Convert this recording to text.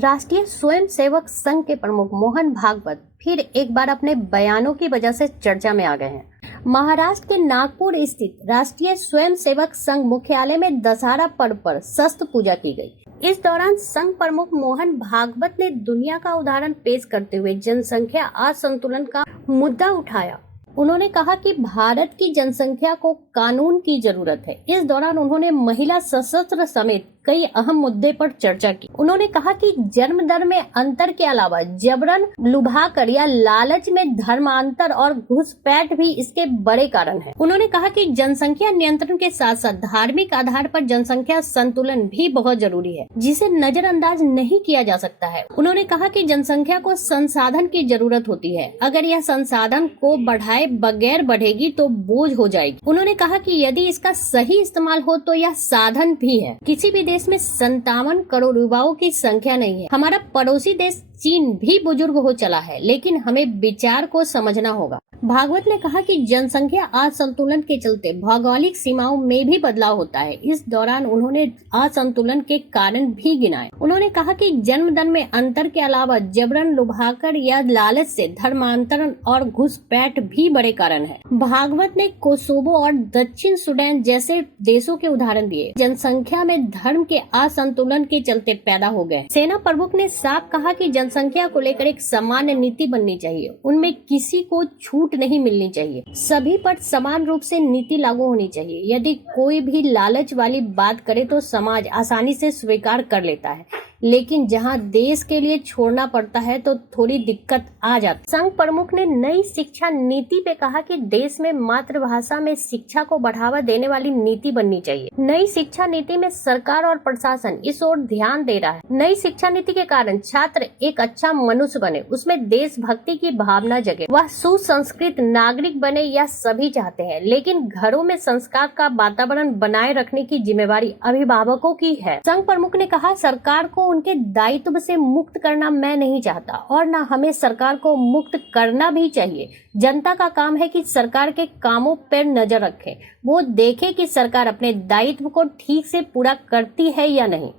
राष्ट्रीय स्वयंसेवक संघ के प्रमुख मोहन भागवत फिर एक बार अपने बयानों की वजह से चर्चा में आ गए हैं। महाराष्ट्र के नागपुर स्थित राष्ट्रीय स्वयंसेवक संघ मुख्यालय में दशहरा पर्व पर शस्त्र पूजा की गई। इस दौरान संघ प्रमुख मोहन भागवत ने दुनिया का उदाहरण पेश करते हुए जनसंख्या असंतुलन का मुद्दा उठाया। उन्होंने कहा कि भारत की जनसंख्या को कानून की जरूरत है। इस दौरान उन्होंने महिला सशस्त्र समेत कई अहम मुद्दे पर चर्चा की। उन्होंने कहा कि जन्म दर में अंतर के अलावा जबरन लुभाकर या लालच में धर्मांतर और घुसपैठ भी इसके बड़े कारण हैं। उन्होंने कहा कि जनसंख्या नियंत्रण के साथ साथ धार्मिक आधार पर जनसंख्या संतुलन भी बहुत जरूरी है, जिसे नजरअंदाज नहीं किया जा सकता है। उन्होंने कहा कि जनसंख्या को संसाधन की जरूरत होती है। अगर यह संसाधन को बढ़ाए बगैर बढ़ेगी तो बोझ हो जाएगी। उन्होंने कहा कि यदि इसका सही इस्तेमाल हो तो यह साधन भी है। किसी भी देश में 57 करोड़ युवाओं की संख्या नहीं है। हमारा पड़ोसी देश चीन भी बुजुर्ग हो चला है, लेकिन हमें विचार को समझना होगा। भागवत ने कहा कि जनसंख्या असंतुलन के चलते भौगोलिक सीमाओं में भी बदलाव होता है। इस दौरान उन्होंने असंतुलन के कारण भी गिनाए। उन्होंने कहा कि जन्म दर में अंतर के अलावा जबरन लुभाकर या लालच से धर्मांतरण और घुसपैठ भी बड़े कारण है। भागवत ने कोसोवो और दक्षिण सूडान जैसे देशों के उदाहरण दिए, जनसंख्या में धर्म के असंतुलन के चलते पैदा हो गए। सेना प्रमुख ने साफ कहा कि जनसंख्या को लेकर एक सामान्य नीति बननी चाहिए। उनमें किसी को छूट नहीं मिलनी चाहिए। सभी पर समान रूप से नीति लागू होनी चाहिए। यदि कोई भी लालच वाली बात करे तो समाज आसानी से स्वीकार कर लेता है, लेकिन जहां देश के लिए छोड़ना पड़ता है तो थोड़ी दिक्कत आ जाती। संघ प्रमुख ने नई शिक्षा नीति पे कहा कि देश में मातृभाषा में शिक्षा को बढ़ावा देने वाली नीति बननी चाहिए। नई शिक्षा नीति में सरकार और प्रशासन इस ओर ध्यान दे रहा है। नई शिक्षा नीति के कारण छात्र एक अच्छा मनुष्य बने, उसमें देशभक्ति की भावना जगे, वह सुसंस्कृत नागरिक बने, या सभी चाहते हैं। लेकिन घरों में संस्कार का वातावरण बनाए रखने की जिम्मेवारी अभिभावकों की है। संघ प्रमुख ने कहा, सरकार को उनके दायित्व से मुक्त करना मैं नहीं चाहता और न हमें सरकार को मुक्त करना भी चाहिए। जनता का काम है कि सरकार के कामों पर नजर रखे, वो देखे कि सरकार अपने दायित्व को ठीक से पूरा करती है या नहीं।